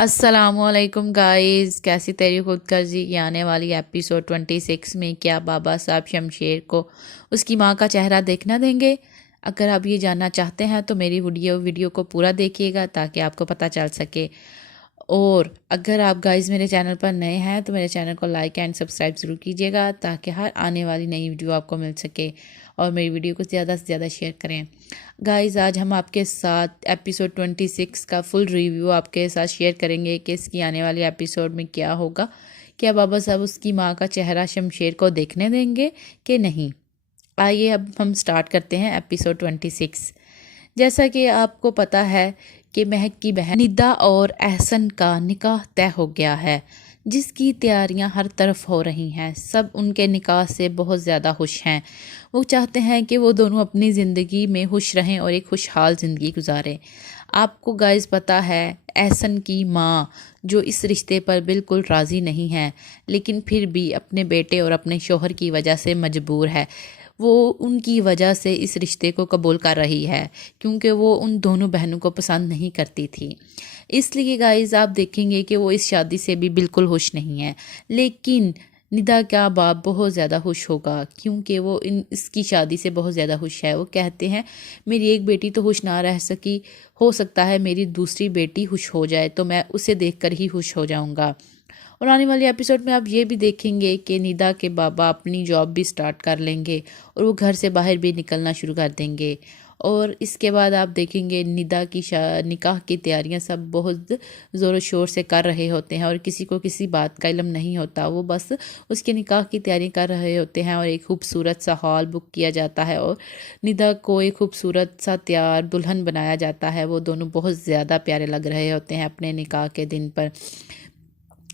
السلام علیکم گائز، کیسی تیری خود غرضی کی آنے والی ایپیسوڈ 26 میں کیا بابا صاحب شمشیر کو اس کی ماں کا چہرہ دیکھنا دیں گے؟ اگر آپ یہ جاننا چاہتے ہیں تو میری ویڈیو کو پورا دیکھیے گا تاکہ آپ کو پتہ چل سکے۔ اور اگر آپ گائز میرے چینل پر نئے ہیں تو میرے چینل کو لائک اینڈ سبسکرائب ضرور کیجیے گا تاکہ ہر آنے والی نئی ویڈیو آپ کو مل سکے، اور میری ویڈیو کو زیادہ سے زیادہ شیئر کریں۔ گائز آج ہم آپ کے ساتھ ایپیسوڈ 26 کا فل ریویو آپ کے ساتھ شیئر کریں گے کہ اس کی آنے والی ایپیسوڈ میں کیا ہوگا۔ کیا بابا صاحب اس کی ماں کا چہرہ شمشیر کو دیکھنے دیں گے کہ نہیں؟ آئیے اب ہم سٹارٹ کرتے ہیں ایپیسوڈ 26۔ جیسا کہ آپ کو پتہ ہے کہ مہک کی بہن ندا اور احسن کا نکاح طے ہو گیا ہے، جس کی تیاریاں ہر طرف ہو رہی ہیں۔ سب ان کے نکاح سے بہت زیادہ خوش ہیں۔ وہ چاہتے ہیں کہ وہ دونوں اپنی زندگی میں خوش رہیں اور ایک خوشحال زندگی گزاریں۔ آپ کو گائز پتہ ہے احسن کی ماں جو اس رشتے پر بالکل راضی نہیں ہے، لیکن پھر بھی اپنے بیٹے اور اپنے شوہر کی وجہ سے مجبور ہے۔ وہ ان کی وجہ سے اس رشتے کو قبول کر رہی ہے کیونکہ وہ ان دونوں بہنوں کو پسند نہیں کرتی تھی۔ اس لیے گائز آپ دیکھیں گے کہ وہ اس شادی سے بھی بالکل خوش نہیں ہے، لیکن ندا کا باپ بہت زیادہ خوش ہوگا کیونکہ وہ اس کی شادی سے بہت زیادہ خوش ہے۔ وہ کہتے ہیں میری ایک بیٹی تو خوش نہ رہ سکی، ہو سکتا ہے میری دوسری بیٹی خوش ہو جائے تو میں اسے دیکھ کر ہی خوش ہو جاؤں گا۔ اور آنے والی ایپیسوڈ میں آپ یہ بھی دیکھیں گے کہ ندا کے بابا اپنی جاب بھی سٹارٹ کر لیں گے اور وہ گھر سے باہر بھی نکلنا شروع کر دیں گے۔ اور اس کے بعد آپ دیکھیں گے ندا کی نکاح کی تیاریاں سب بہت زور و شور سے کر رہے ہوتے ہیں اور کسی کو کسی بات کا علم نہیں ہوتا۔ وہ بس اس کے نکاح کی تیاری کر رہے ہوتے ہیں اور ایک خوبصورت سا ہال بک کیا جاتا ہے اور ندا کو ایک خوبصورت سا تیار دلہن بنایا جاتا ہے۔ وہ دونوں بہت زیادہ پیارے لگ رہے ہوتے ہیں اپنے نکاح کے دن پر۔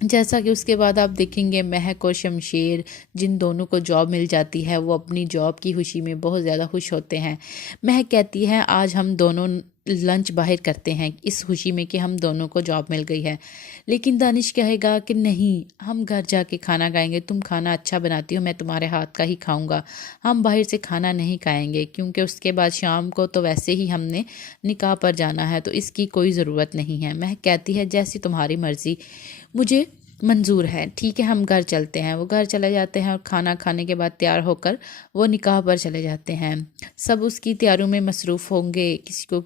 جیسا کہ اس کے بعد آپ دیکھیں گے مہک اور شمشیر جن دونوں کو جاب مل جاتی ہے وہ اپنی جاب کی خوشی میں بہت زیادہ خوش ہوتے ہیں۔ مہک کہتی ہے آج ہم دونوں لنچ باہر کرتے ہیں اس خوشی میں کہ ہم دونوں کو جاب مل گئی ہے، لیکن دانش کہے گا کہ نہیں، ہم گھر جا کے کھانا کھائیں گے، تم کھانا اچھا بناتی ہو، میں تمہارے ہاتھ کا ہی کھاؤں گا، ہم باہر سے کھانا نہیں کھائیں گے کیونکہ اس کے بعد شام کو تو ویسے ہی ہم نے نکاح پر جانا ہے تو اس کی کوئی ضرورت نہیں ہے۔ مہک کہتی ہے جیسی تمہاری مرضی، مجھے منظور ہے، ٹھیک ہے ہم گھر چلتے ہیں۔ وہ گھر چلے جاتے ہیں اور کھانا کھانے کے بعد تیار ہو کر وہ نکاح پر چلے جاتے ہیں۔ سب اس کی تیاریوں میں مصروف ہوں گے، کسی کو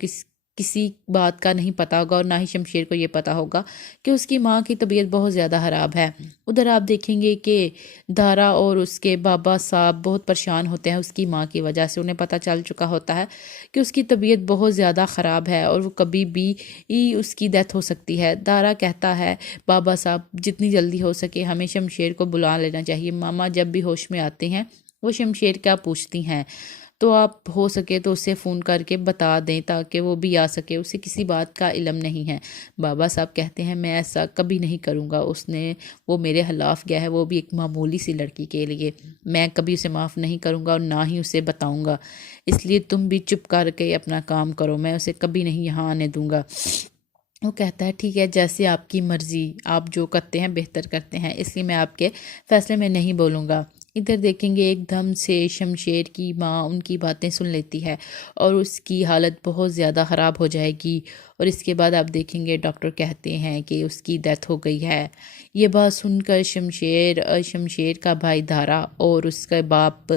کسی بات کا نہیں پتہ ہوگا اور نہ ہی شمشیر کو یہ پتہ ہوگا کہ اس کی ماں کی طبیعت بہت زیادہ خراب ہے۔ ادھر آپ دیکھیں گے کہ دارا اور اس کے بابا صاحب بہت پریشان ہوتے ہیں اس کی ماں کی وجہ سے۔ انہیں پتہ چل چکا ہوتا ہے کہ اس کی طبیعت بہت زیادہ خراب ہے اور وہ کبھی بھی اس کی ڈیتھ ہو سکتی ہے۔ دارا کہتا ہے بابا صاحب جتنی جلدی ہو سکے ہمیں شمشیر کو بلا لینا چاہیے۔ ماما جب بھی ہوش میں آتے ہیں وہ شمشیر کیا پوچھتی ہیں، تو آپ ہو سکے تو اسے فون کر کے بتا دیں تاکہ وہ بھی آ سکے، اسے کسی بات کا علم نہیں ہے۔ بابا صاحب کہتے ہیں میں ایسا کبھی نہیں کروں گا، وہ میرے خلاف گیا ہے، وہ بھی ایک معمولی سی لڑکی کے لیے، میں کبھی اسے معاف نہیں کروں گا اور نہ ہی اسے بتاؤں گا، اس لیے تم بھی چپ کر کے اپنا کام کرو، میں اسے کبھی نہیں یہاں آنے دوں گا۔ وہ کہتا ہے ٹھیک ہے جیسے آپ کی مرضی، آپ جو کرتے ہیں بہتر کرتے ہیں، اس لیے میں آپ کے فیصلے میں نہیں بولوں گا۔ ادھر دیکھیں گے ایک دم سے شمشیر کی ماں ان کی باتیں سن لیتی ہے اور اس کی حالت بہت زیادہ خراب ہو جائے گی، اور اس کے بعد آپ دیکھیں گے ڈاکٹر کہتے ہیں کہ اس کی ڈیتھ ہو گئی ہے۔ یہ بات سن کر شمشیر کا بھائی دھارا اور اس کا باپ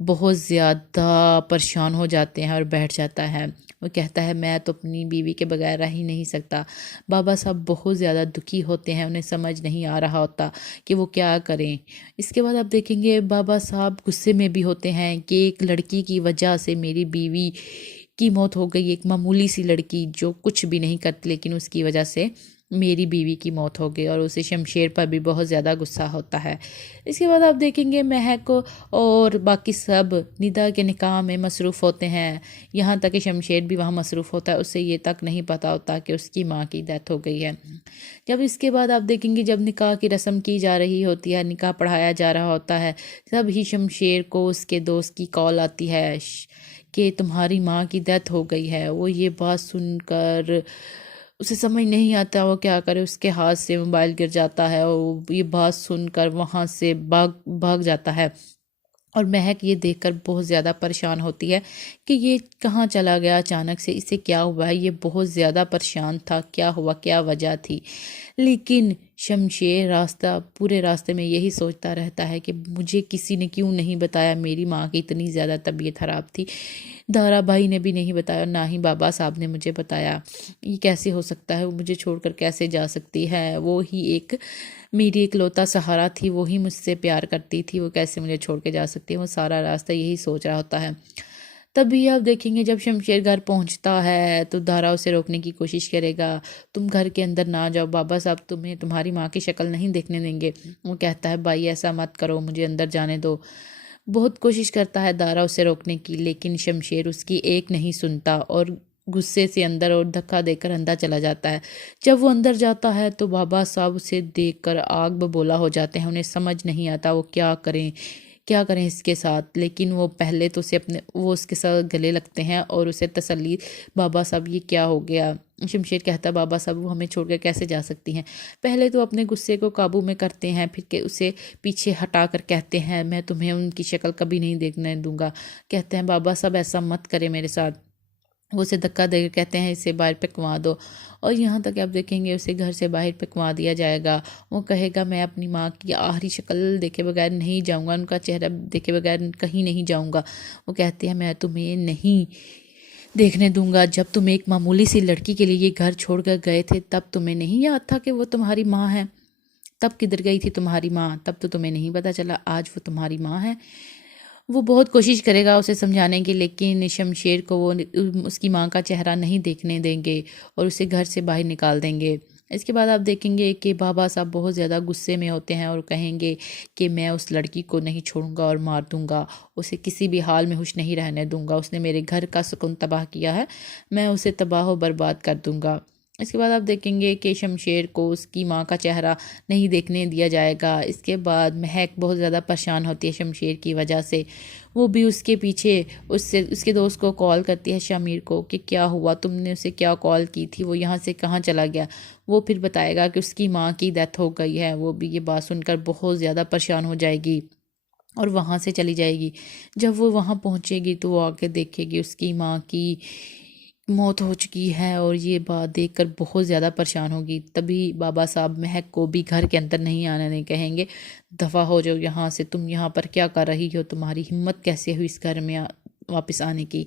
بہت زیادہ پریشان ہو جاتے ہیں اور بیٹھ جاتا ہے۔ وہ کہتا ہے میں تو اپنی بیوی کے بغیر رہ ہی نہیں سکتا۔ بابا صاحب بہت زیادہ دکھی ہوتے ہیں، انہیں سمجھ نہیں آ رہا ہوتا کہ وہ کیا کریں۔ اس کے بعد آپ دیکھیں گے بابا صاحب غصے میں بھی ہوتے ہیں کہ ایک لڑکی کی وجہ سے میری بیوی کی موت ہو گئی، ایک معمولی سی لڑکی جو کچھ بھی نہیں کرتی لیکن اس کی وجہ سے میری بیوی کی موت ہو گئی، اور اسے شمشیر پر بھی بہت زیادہ غصہ ہوتا ہے۔ اس کے بعد آپ دیکھیں گے مہک اور باقی سب ندا کے نکاح میں مصروف ہوتے ہیں، یہاں تک کہ شمشیر بھی وہاں مصروف ہوتا ہے، اسے یہ تک نہیں پتہ ہوتا کہ اس کی ماں کی ڈیتھ ہو گئی ہے۔ جب اس کے بعد آپ دیکھیں گے جب نکاح کی رسم کی جا رہی ہوتی ہے، نکاح پڑھایا جا رہا ہوتا ہے، تب ہی شمشیر کو اس کے دوست کی کال آتی ہے کہ تمہاری ماں کی ڈیتھ ہو گئی ہے۔ وہ یہ بات سن کر اسے سمجھ نہیں آتا وہ کیا کرے، اس کے ہاتھ سے موبائل گر جاتا ہے اور یہ بات سن کر وہاں سے بھاگ جاتا ہے۔ اور مہک یہ دیکھ کر بہت زیادہ پریشان ہوتی ہے کہ یہ کہاں چلا گیا اچانک سے، اسے کیا ہوا ہے، یہ بہت زیادہ پریشان تھا، کیا ہوا، کیا وجہ تھی۔ لیکن شمشیر پورے راستے میں یہی سوچتا رہتا ہے کہ مجھے کسی نے کیوں نہیں بتایا، میری ماں کی اتنی زیادہ طبیعت خراب تھی، دارا بھائی نے بھی نہیں بتایا، نہ ہی بابا صاحب نے مجھے بتایا، یہ کیسے ہو سکتا ہے، وہ مجھے چھوڑ کر کیسے جا سکتی ہے، وہ ہی میری اکلوتا سہارا تھی، وہی مجھ سے پیار کرتی تھی، وہ کیسے مجھے چھوڑ کے جا سکتی ہے۔ وہ سارا راستہ یہی سوچ رہا ہوتا ہے۔ تبھی آپ دیکھیں گے جب شمشیر گھر پہنچتا ہے تو دارا اسے روکنے کی کوشش کرے گا، تم گھر کے اندر نہ جاؤ، بابا صاحب تمہیں تمہاری ماں کی شکل نہیں دیکھنے دیں گے۔ وہ کہتا ہے بھائی ایسا مت کرو، مجھے اندر جانے دو۔ بہت کوشش کرتا ہے دارا اسے روکنے کی، لیکن شمشیر اس کی ایک نہیں سنتا اور غصے سے اندر اور دھکا دے کر اندر چلا جاتا ہے۔ جب وہ اندر جاتا ہے تو بابا صاحب اسے دیکھ کر آگ ببولا ہو جاتے ہیں، انہیں سمجھ نہیں آتا وہ کیا کریں اس کے ساتھ۔ لیکن وہ پہلے تو وہ اس کے ساتھ گلے لگتے ہیں اور اسے تسلی، بابا صاحب یہ کیا ہو گیا۔ شمشیر کہتا ہے بابا صاحب وہ ہمیں چھوڑ کر کیسے جا سکتی ہیں۔ پہلے تو اپنے غصے کو قابو میں کرتے ہیں، پھر کہ اسے پیچھے ہٹا کر کہتے ہیں میں تمہیں ان کی شکل کبھی نہیں دیکھنے دوں گا۔ کہتے ہیں بابا صاحب ایسا مت کرے میرے ساتھ۔ وہ اسے دھکا دے کر کہتے ہیں اسے باہر پھینکوا دو، اور یہاں تک آپ دیکھیں گے اسے گھر سے باہر پھینکوا دیا جائے گا۔ وہ کہے گا میں اپنی ماں کی آخری شکل دیکھے بغیر نہیں جاؤں گا، ان کا چہرہ دیکھے بغیر کہیں نہیں جاؤں گا۔ وہ کہتے ہیں میں تمہیں نہیں دیکھنے دوں گا، جب تم ایک معمولی سی لڑکی کے لیے یہ گھر چھوڑ کر گئے تھے تب تمہیں نہیں یاد تھا کہ وہ تمہاری ماں ہے؟ تب کدھر گئی تھی تمہاری ماں؟ تب تو تمہیں نہیں پتہ چلا، آج وہ تمہاری ماں ہے۔ وہ بہت کوشش کرے گا اسے سمجھانے کی، لیکن شمشیر کو وہ اس کی ماں کا چہرہ نہیں دیکھنے دیں گے اور اسے گھر سے باہر نکال دیں گے۔ اس کے بعد آپ دیکھیں گے کہ بابا صاحب بہت زیادہ غصے میں ہوتے ہیں اور کہیں گے کہ میں اس لڑکی کو نہیں چھوڑوں گا اور مار دوں گا، اسے کسی بھی حال میں ہوش نہیں رہنے دوں گا، اس نے میرے گھر کا سکون تباہ کیا ہے، میں اسے تباہ و برباد کر دوں گا۔ اس کے بعد آپ دیکھیں گے کہ شمشیر کو اس کی ماں کا چہرہ نہیں دیکھنے دیا جائے گا۔ اس کے بعد مہک بہت زیادہ پریشان ہوتی ہے شمشیر کی وجہ سے، وہ بھی اس کے پیچھے اس کے دوست کو کال کرتی ہے شمیر کو کہ کیا ہوا، تم نے اسے کیا کال کی تھی، وہ یہاں سے کہاں چلا گیا۔ وہ پھر بتائے گا کہ اس کی ماں کی ڈیتھ ہو گئی ہے۔ وہ بھی یہ بات سن کر بہت زیادہ پریشان ہو جائے گی اور وہاں سے چلی جائے گی۔ جب وہ وہاں پہنچے گی تو وہ آ کے دیکھے گی اس کی ماں کی موت ہو چکی ہے، اور یہ بات دیکھ کر بہت زیادہ پریشان ہوگی۔ تبھی بابا صاحب مہک کو بھی گھر کے اندر نہیں آنے نہیں کہیں گے، دفع ہو جاؤ یہاں سے، تم یہاں پر کیا کر رہی ہو، تمہاری ہمت کیسے ہوئی اس گھر میں واپس آنے کی۔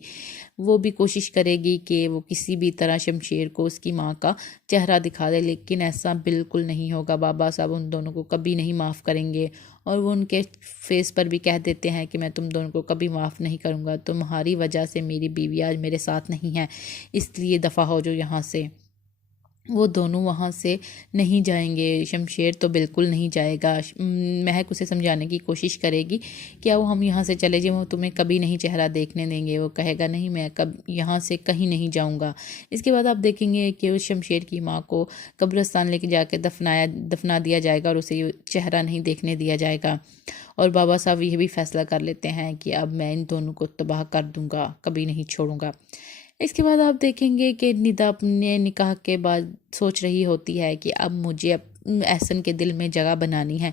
وہ بھی کوشش کرے گی کہ وہ کسی بھی طرح شمشیر کو اس کی ماں کا چہرہ دکھا دے، لیکن ایسا بالکل نہیں ہوگا۔ بابا صاحب ان دونوں کو کبھی نہیں معاف کریں گے، اور وہ ان کے فیس پر بھی کہہ دیتے ہیں کہ میں تم دونوں کو کبھی معاف نہیں کروں گا، تمہاری وجہ سے میری بیوی آج میرے ساتھ نہیں ہے، اس لیے دفع ہو جو یہاں سے۔ وہ دونوں وہاں سے نہیں جائیں گے، شمشیر تو بالکل نہیں جائے گا۔ مہک اسے سمجھانے کی کوشش کرے گی کیا وہ ہم یہاں سے چلے جائیں، وہ تمہیں کبھی نہیں چہرہ دیکھنے دیں گے۔ وہ کہے گا نہیں میں یہاں سے کہیں نہیں جاؤں گا۔ اس کے بعد آپ دیکھیں گے کہ اس شمشیر کی ماں کو قبرستان لے کے جا کے دفنا دیا جائے گا اور اسے چہرہ نہیں دیکھنے دیا جائے گا، اور بابا صاحب یہ بھی فیصلہ کر لیتے ہیں کہ اب میں ان دونوں کو تباہ کر دوں گا، کبھی نہیں چھوڑوں گا۔ اس کے بعد آپ دیکھیں گے کہ ندا اپنے نکاح کے بعد سوچ رہی ہوتی ہے کہ اب مجھے احسن کے دل میں جگہ بنانی ہے۔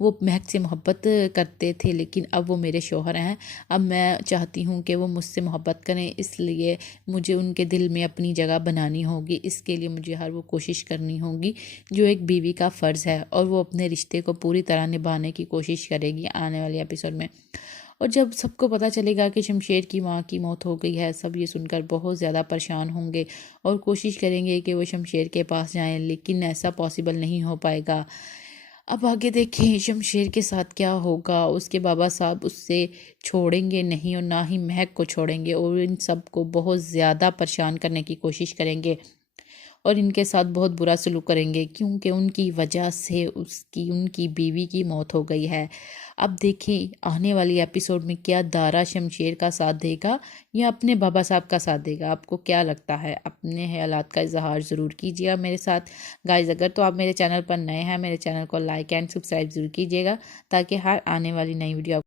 وہ مہک سے محبت کرتے تھے لیکن اب وہ میرے شوہر ہیں، اب میں چاہتی ہوں کہ وہ مجھ سے محبت کریں، اس لیے مجھے ان کے دل میں اپنی جگہ بنانی ہوگی۔ اس کے لیے مجھے ہر وہ کوشش کرنی ہوگی جو ایک بیوی کا فرض ہے، اور وہ اپنے رشتے کو پوری طرح نبھانے کی کوشش کرے گی آنے والے ایپیسوڈ میں۔ اور جب سب کو پتہ چلے گا کہ شمشیر کی ماں کی موت ہو گئی ہے، سب یہ سن کر بہت زیادہ پریشان ہوں گے اور کوشش کریں گے کہ وہ شمشیر کے پاس جائیں، لیکن ایسا پاسبل نہیں ہو پائے گا۔ اب آگے دیکھیں شمشیر کے ساتھ کیا ہوگا۔ اس کے بابا صاحب اس سے چھوڑیں گے نہیں اور نہ ہی مہک کو چھوڑیں گے، اور ان سب کو بہت زیادہ پریشان کرنے کی کوشش کریں گے اور ان کے ساتھ بہت برا سلوک کریں گے، کیونکہ ان کی وجہ سے ان کی بیوی کی موت ہو گئی ہے۔ اب دیکھیں آنے والی ایپیسوڈ میں کیا دارا شمشیر کا ساتھ دے گا یا اپنے بابا صاحب کا ساتھ دے گا۔ آپ کو کیا لگتا ہے؟ اپنے خیالات کا اظہار ضرور کیجیے گا میرے ساتھ گائز۔ اگر تو آپ میرے چینل پر نئے ہیں، میرے چینل کو لائک اینڈ سبسکرائب ضرور کیجیے گا تاکہ ہر آنے والی نئی ویڈیو